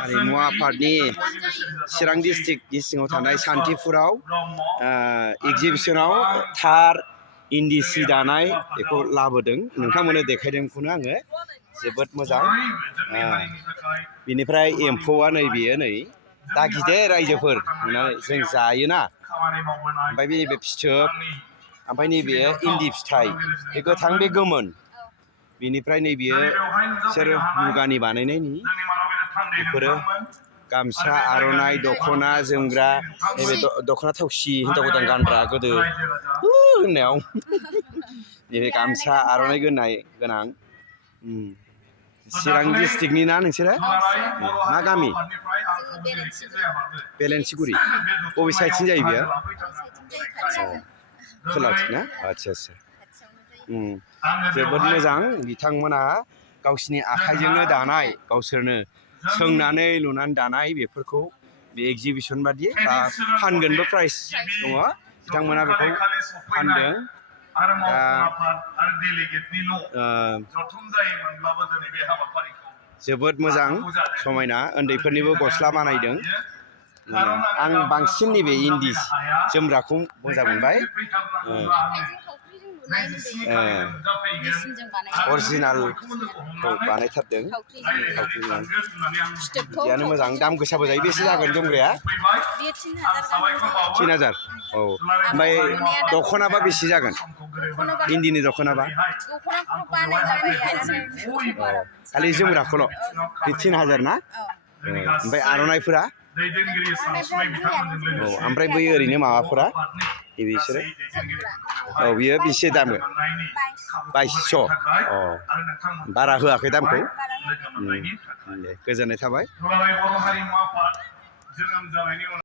हारिमु आफादनि चिरां डिस्ट्रिक्टनि सिङाव थानाय सान्थिपुराव एगजिबिसनाव थार इन्दि सि दानाय बेखौ लाबोदों नोंथांमोननो देखायदोंखौनो आङो जोबोद मोजां बिनिफ्राय एम्फौआ नै बेयो नै दा गिदिर रायजोफोर जों जायोना ओमफ्राय बे फिथोब ओमफ्राय नैबे इन्दि फिथाइ बे गोथां बे गोमोन बिनिफ्राय नैबेयो बिसोरो मुगानि बानायनायनि बेफोरो गामसा आर'नाइ दख'ना जोमग्रा नैबे दख'ना थावसि हिन्जाव गोदान गानग्रा गोदो होननायाव नैबे गामसा आर'नाइ गोनां चिरां डिस्ट्रिक्टनि ना नोंसोरो मा गामि बेलेन्सिगुरि बबे साइडथिं जायो बेयो खोलाथिं ना आदसा जोबोद मोजां बिथांमोना गावसिनि आखाइजोंनो दानाय गावसोरनो सोंनानै लुनानै दानाय बेफोरखौ बे एगजिबिसन बादि फानगोनबो प्राइस दङ बिथांमोना बेखौ फानदों जोबोद मोजां समायना उन्दैफोरनिबो गस्ला बानायदों आं बांसिन नैबे इन्दि जोमग्राखौ मोजां मोनबाय अरिजिनालखौ बानायथारदों जियानो मोजां दाम गोसाबो जायो बेसे जागोन जोमग्राया 3000 औ ओमफ्राय दख'नाबा बेसे जागोन इन्दिनि दख'नाबा खालि जोमग्राखौल' बे 3000 ना ओमफ्राय आर'नाइफोरा औ ओमफ्राय बै ओरैनो माबाफोरा बिसोरो औ बियो बेसे दाम 2200 अ बारा होआखै दामखौ दे गोजोननाय थाबाय